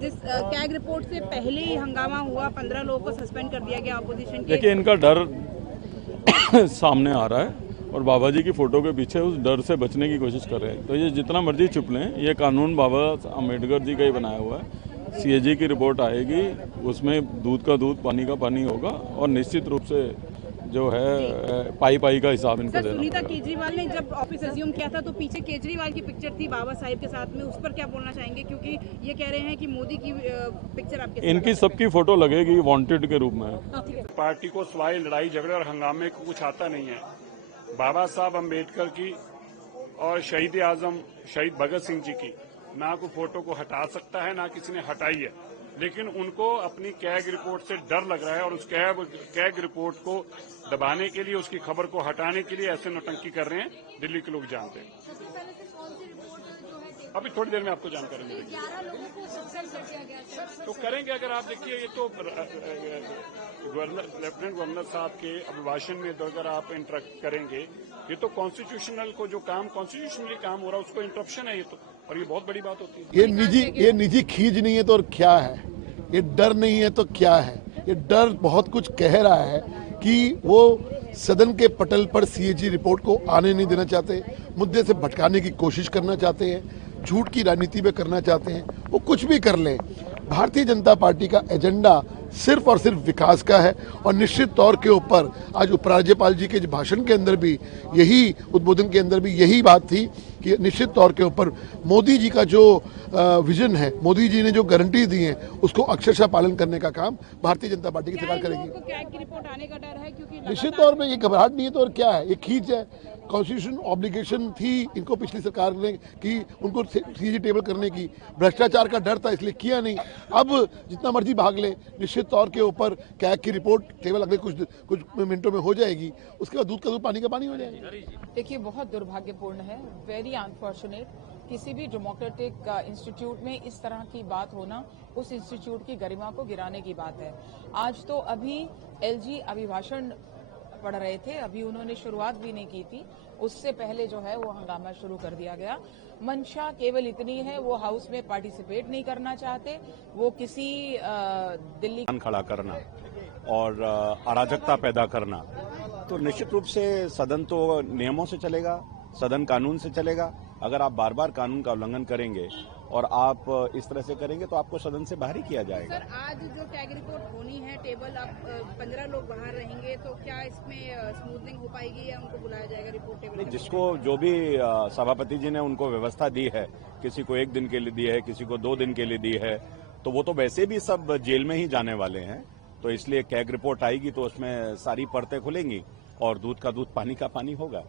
जिस CAG report से पहले ही हंगामा हुआ, 15 लोगों को सस्पेंड कर दिया गया अपोजिशन के। देखिए, इनका डर सामने आ रहा है और बाबा जी की फोटो के पीछे उस डर से बचने की कोशिश कर रहे हैं। तो ये जितना मर्जी छुप लें, ये कानून बाबा अम्बेडकर जी का ही बनाया हुआ है। सीएजी की रिपोर्ट आएगी, उसमें दूध का दूध पानी का पानी होगा और निश्चित रूप से जो है पाई पाई का हिसाब इनको देना। सुनीता केजरीवाल ने जब ऑफिस अज्यूम किया था तो पीछे केजरीवाल की पिक्चर थी बाबा साहिब के साथ में, उस पर क्या बोलना चाहेंगे? क्योंकि ये कह रहे हैं कि मोदी की पिक्चर आपके साथ। इनकी सबकी फोटो लगेगी वांटेड के रूप में। पार्टी को सिवाय लड़ाई झगड़े और हंगामे को कुछ आता नहीं है। बाबा साहब अम्बेडकर की और शहीद आजम शहीद भगत सिंह जी की ना कोई फोटो को हटा सकता है, ना किसी ने हटाई है, लेकिन उनको अपनी कैग रिपोर्ट से डर लग रहा है और उस कैग रिपोर्ट को दबाने के लिए, उसकी खबर को हटाने के लिए ऐसे नौटंकी कर रहे हैं। दिल्ली के लोग जानते हैं। अभी थोड़ी देर में आपको जानकारी मिलेगी। तो करेंगे, अगर आप देखिए, ये तो लेफ्टिनेंट गवर्नर साहब के अभिभाषण में अगर आप इंटरेक्ट करेंगे, ये तो कॉन्स्टिट्यूशनल को जो काम कॉन्स्टिट्यूशनली काम हो रहा है उसको इंटरप्शन है ये तो, और ये बहुत बड़ी बात होती है। ये निजी खींच नहीं है तो और क्या है, ये डर नहीं है तो क्या है। ये डर बहुत कुछ कह रहा है कि वो सदन के पटल पर सीएजी रिपोर्ट को आने नहीं देना चाहते, मुद्दे से भटकाने की कोशिश करना चाहते हैं, झूठ की राजनीति में करना चाहते हैं। वो कुछ भी कर लें, भारतीय जनता पार्टी का एजेंडा सिर्फ और सिर्फ विकास का है। और निश्चित तौर के ऊपर आज उपराज्यपाल जी के भाषण के अंदर भी यही, उद्बोधन के अंदर भी यही बात थी कि निश्चित तौर के ऊपर मोदी जी का जो विजन है, मोदी जी ने जो गारंटी दी है, उसको अक्षरशः पालन करने का काम भारतीय जनता पार्टी की सरकार करेगी। कैग की रिपोर्ट आने का डर है क्योंकि निश्चित तौर पर ये घबराहट नहीं है तो और क्या है, ये खींच है। कॉन्स्टिट्यूशन ऑब्लिगेशन थी इनको पिछली सरकार ने कि उनको सीजी टेबल करने की, भ्रष्टाचार का डर था इसलिए किया नहीं। अब जितना मर्जी भाग ले, निश्चित तौर के ऊपर कैग की रिपोर्ट केवल अगले कुछ मिनटों में हो जाएगी, उसके बाद दूध का दूध पानी का पानी हो जाएगा। देखिए, बहुत दुर्भाग्यपूर्ण है, वेरी अनफॉर्चुनेट। किसी भी डेमोक्रेटिक इंस्टीट्यूट में इस तरह की बात होना उस इंस्टीट्यूट की गरिमा को गिराने की बात है। आज तो अभी एलजी अभिभाषण पढ़ रहे थे, अभी उन्होंने शुरुआत भी नहीं की थी, उससे पहले जो है वो हंगामा शुरू कर दिया गया। मंशा केवल इतनी है, वो हाउस में पार्टिसिपेट नहीं करना चाहते, वो किसी दिल्ली खड़ा करना और अराजकता पैदा करना। तो निश्चित रूप से सदन तो नियमों से चलेगा, सदन कानून से चलेगा। अगर आप बार बार कानून का उल्लंघन करेंगे और आप इस तरह से करेंगे तो आपको सदन से बाहर ही किया जाएगा। सर, आज जो कैग रिपोर्ट होनी है टेबल, अब 15 लोग बाहर रहेंगे तो क्या इसमें स्मूथनिंग हो पाएगी या उनको बुलाया जाएगा रिपोर्ट टेबल? जिसको जो भी सभापति जी ने उनको व्यवस्था दी है, किसी को 1 दिन के लिए दी है, किसी को 2 दिन के लिए दी है, तो वो तो वैसे भी सब जेल में ही जाने वाले हैं। तो इसलिए कैग रिपोर्ट आएगी तो उसमें सारी परतें खुलेंगी और दूध का दूध पानी का पानी होगा।